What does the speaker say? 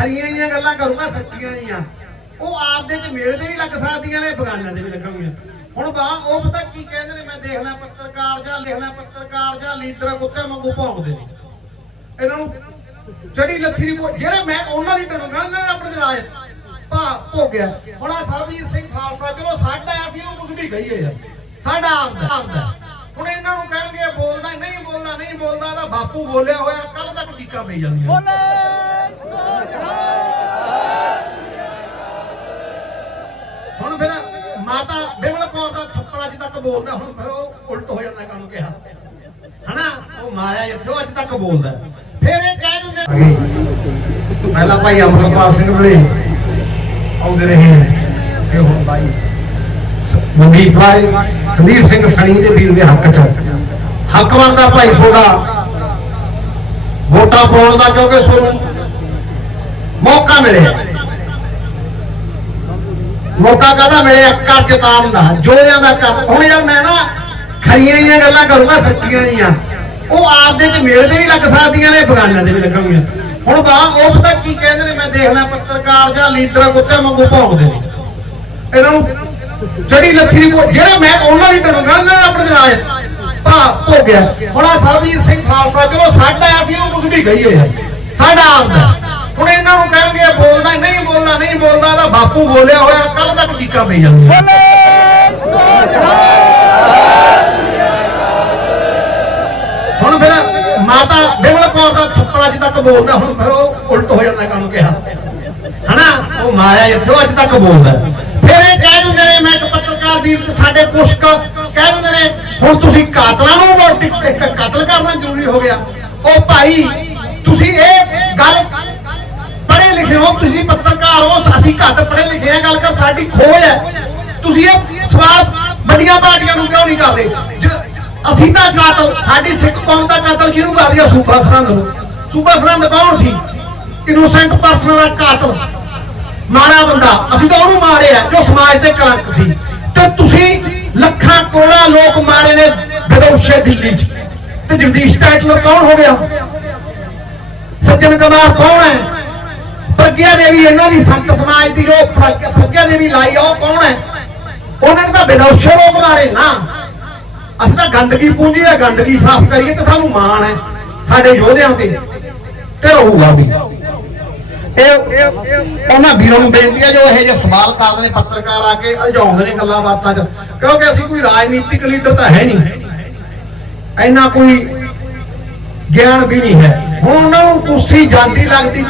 ਖਰੀਆਂ ਜੀਆਂ ਗੱਲਾਂ ਕਰੂੰਗਾ, ਸੱਚੀਆਂ ਜੀਆਂ ਉਹ ਆਪਦੇ ਤੇ ਮੇਰੇ ਤੇ ਵੀ ਲੱਗ ਸਕਦੀਆਂ ਨੇ, ਬਗਾਨਿਆਂ ਦੇ ਵੀ ਲੱਗਣਗੀਆਂ। ਹੁਣ ਬਾ, ਉਹ ਪਤਾ ਕੀ ਕਹਿੰਦੇ ਨੇ, ਮੈਂ ਦੇਖਣਾ ਪੱਤਰਕਾਰ ਜਾਂ ਲਿਖਣਾ ਪੱਤਰਕਾਰ ਜਾਂ ਲੀਡਰ ਕੁੱਤੇ ਵਾਂਗੂ ਭੌਂਕਦੇ ਨੇ। ਇਹਨਾਂ ਨੂੰ ਜਿਹੜੀ ਲੱਥੀ ਦੀ ਜਿਹੜਾ ਮੈਂ ਉਹਨਾਂ ਦੀ ਟਰਨਗਾ ਨਾ ਆਪਣੇ ਦੇ ਰਾਜ ਭਾ ਭੋਗਿਆ ਹੁਣ ਆ ਸਰਬਜੀਤ ਸਿੰਘ ਖਾਲਸਾ, ਚਲੋ ਸਾਡਾ ਅਸੀਂ ਉਹ ਕੁਝ ਵੀ ਕਹੀਏ ਯਾਰ। ਸਾਡਾ ਆਪਦਾ ਆਪਦਾ। ਹੁਣ ਇਹਨਾਂ ਨੂੰ ਕਹਿਣਗੇ, ਬੋਲਦਾ, ਨਹੀਂ ਬੋਲਦਾ ਨਹੀਂ ਬੋਲਦਾ ਦਾ ਬਾਪੂ ਬੋਲਿਆ ਹੋਇਆ ਕੱਲ ਤੱਕ ਚੀਕਾਂ ਪਈ ਜਾਂਦੀਆਂ ਹੁਣ ਫਿਰ ਮਾਤਾ ਬਿਮਲ ਕੌਰ ਦਾ ਥੱਪੜ ਅੱਜ ਤੱਕ ਬੋਲਦਾ, ਹੁਣ ਫਿਰ ਉਹ ਉਲਟ ਹੋ ਜਾਂਦਾ ਕੰਮ ਕਿਹਾ? ਹਨਾ? ਉਹ ਮਾਰਿਆ ਇੱਥੋਂ ਅੱਜ ਤੱਕ ਬੋਲਦਾ। ਫਿਰ ਇਹ ਕਹਿ ਦਿੰਦੇ ਪਹਿਲਾਂ ਭਾਈ ਅਮਰਪਾਲ ਸਿੰਘ ਬਲੇ ਆਉਂਦੇ ਰਹੇ ਨੇ। ਤੇ ਹੁਣ ਭਾਈ ਮਨਦੀਪ ਭਾਈ ਸੰਦੀਪ ਸਿੰਘ ਸਣੀ ਦੇ ਵੀਰ ਦੇ ਹੱਕ ਚ। ਹੱਕ ਬਣਦਾ ਭਾਈ ਸੋਡਾ ਵੋਟਾਂ ਪਾਉਣ ਦਾ ਕਿਉਂਕਿ ਸੋਨੂੰ ਮੌਕਾ ਮਿਲਿਆ। ਮੌਕਾ ਕਾਹਦਾ ਮਿਲਿਆ? ਕਰ ਜਤਾਨ ਦਾ ਜੋੜਿਆਂ ਦਾ ਕਰ। ਹੁਣ ਯਾਰ ਮੈਂ ਨਾ ਖਰੀਆਂ ਜੀਆਂ ਗੱਲਾਂ ਕਰੂੰਗਾ, ਸੱਚੀਆਂ ਜੀਆਂ ਉਹ ਆਪਦੇ ਤੇ ਮੇਰੇ ਤੇ ਵੀ ਲੱਗ ਸਕਦੀਆਂ ਨੇ, ਬਗਾਨਿਆਂ ਦੇ ਵੀ ਲੱਗਣਗੀਆਂ। ਹੁਣ ਬਾ, ਉਹ ਪਤਾ ਕੀ ਕਹਿੰਦੇ ਨੇ, ਮੈਂ ਦੇਖਣਾ ਪੱਤਰਕਾਰ ਜਾਂ ਲੀਡਰ ਕੁੱਤੇ ਵਾਂਗੂ ਭੌਂਕਦੇ ਨੇ। ਇਹਨਾਂ ਨੂੰ ਜਿਹੜੀ ਲੱਥੀ ਜਿਹੜਾ ਮੈਂ ਉਹਨਾਂ ਦੀ ਟਰਨਗਾ ਨਾ ਆਪਣੇ ਦੇ ਰਾਜ ਭਾ ਭੋਗਿਆ ਹੁਣ ਆ ਸਰਬਜੀਤ ਸਿੰਘ ਖਾਲਸਾ, ਚਲੋ ਸਾਡਾ ਅਸੀਂ ਉਹ ਕੁਝ ਵੀ ਕਹੀਏ। ਯਾਰ ਸਾਡਾ ਆਪ ਦਾ ਇਹਨਾਂ ਨੂੰ ਕਹਿਣਗੇ ਬੋਲਦਾ ਨਹੀਂ ਬੋਲਦਾ ਨਹੀਂ ਬੋਲਦਾ ਦਾ ਬਾਪੂ ਬੋਲਿਆ ਹੋਇਆ ਕੱਲ ਤੱਕ ਚੀਕਾਂ ਪਈ ਜਾਂਦੀਆਂ ਹੁਣ ਫਿਰ ਮਾਤਾ ਬਿਮਲ ਕੌਰ ਦਾ ਥੱਪੜ ਅੱਜ ਤੱਕ ਬੋਲਦਾ ਹੁਣ ਫਿਰ ਉਹ ਉਲਟ ਹੋ ਜਾਂਦਾ ਕੰਮ ਕਿਹਾ। ਹਨਾ? ਉਹ ਮਾਰਿਆ ਇੱਥੋਂ ਅੱਜ ਤੱਕ ਬੋਲਦਾ। ਫਿਰ ਇਹ ਕਹਿ ਦਿੰਦੇ ਨੇ ਮੈਂ ਇੱਕ ਪੱਤਰਕਾਰ ਵੀਰ ਤੇ ਸਾਡੇ ਕੁਛ ਕਹਿ ਦਿੰਦੇ ਨੇ ਹੁਣ ਤੁਸੀਂ ਕਾਤਲਾਂ ਨੂੰ ਕਤਲ ਕਰਨਾ ਜ਼ਰੂਰੀ ਹੋ ਗਿਆ। ਉਹ ਭਾਈ ਤੁਸੀਂ ਇਹ ਗੱਲ ਪੜ੍ਹੇ ਲਿਖੇ ਹੋ ਤੁਸੀਂ ਪੱਤਰਕਾਰ ਹੋ ਅਸੀਂ ਘੱਟ ਪੜ੍ਹੇ ਲਿਖੇ ਆ, ਗੱਲ ਕਰ, ਸਾਡੀ ਖੋਜ ਹੈ। ਤੁਸੀਂ ਇਹ ਸਵਾਲ ਵੱਡੀਆਂ ਪਾਰਟੀਆਂ ਨੂੰ ਕਿਉਂ ਨਹੀਂ ਕਰਦੇ ਅਸੀਂ ਤਾਂ ਕਾਤਲ, ਸਾਡੀ ਸਿੱਖ ਕੌਮ ਦਾ ਕਾਤਲ ਕਿਹਨੂੰ ਕਰਦੀ ਆ? ਸੂਬਾ ਸਰਹੰਦ ਨੂੰ। ਸੂਬਾ ਸਰਹੰਦ ਕੌਣ ਸੀ? ਇਨੋਸੈਂਟ ਪਰਸਨ ਦਾ ਕਾਤਲ। ਮਾਰਾ ਬੰਦਾ। ਅਸੀਂ ਤਾਂ ਉਹਨੂੰ ਮਾਰਿਆ ਜੋ ਸਮਾਜ ਦੇ ਕਲੰਕ ਸੀ। ਤੇ ਤੁਸੀਂ ਲੱਖਾਂ ਕਰੋੜਾਂ ਲੋਕ ਮਾਰੇ ਨੇ ਬੇਦੋਸ਼ੇ ਦਿੱਲੀ 'ਚ। ਤੇ ਜਗਦੀਸ਼ ਟਾਈਟਲਰ ਕੌਣ ਹੋ ਗਿਆ? ਸੱਜਣ ਕੁਮਾਰ ਕੌਣ ਹੈ? ਪ੍ਰਗਿਆ ਦੇਵੀ, ਇਹਨਾਂ ਦੀ ਸੰਤ ਸਮਾਜ ਦੀ ਜੋ ਪ੍ਰਗਿਆ ਦੇਵੀ ਲਾਈ ਆ, ਉਹ ਕੌਣ ਹੈ? ਉਹਨਾਂ ਨੇ ਤਾਂ ਬੇਦੋਸ਼ੇ ਲੋਕ ਮਾਰੇ ਨਾ। ਅਸੀਂ ਤਾਂ ਗੰਦਗੀ ਪੂੰਜੀ ਹੈ, ਗੰਦਗੀ ਸਾਫ਼ ਕਰੀਏ ਤੇ ਸਾਨੂੰ ਮਾਣ ਹੈ, ਸਾਡੇ ਯੋਧਿਆਂ ਤੇ। ਤੇ ਰਹੂਗਾ ਵੀ। ਇਹ ਉਹਨਾਂ ਵੀਰਾਂ ਨੂੰ ਬੇਨਤੀ ਹੈ ਜੋ ਇਹ ਜਿਹੇ ਸਵਾਲ ਕਰਦੇ ਨੇ ਪੱਤਰਕਾਰ ਆ ਕੇ ਅਲਝਾਉਂਦੇ ਨੇ ਗੱਲਾਂ ਬਾਤਾਂ 'ਚ। ਕਿਉਂਕਿ ਅਸੀਂ ਕੋਈ ਰਾਜਨੀਤਿਕ ਲੀਡਰ ਤਾਂ ਹੈ ਨਹੀਂ। ਇੰਨਾ ਕੋਈ ਗਿਆਨ ਵੀ ਨਹੀਂ ਹੈ। ਹੁਣ ਉਹਨਾਂ ਨੂੰ ਕੁਰਸੀ ਜਾਂਦੀ ਲੱਗਦੀ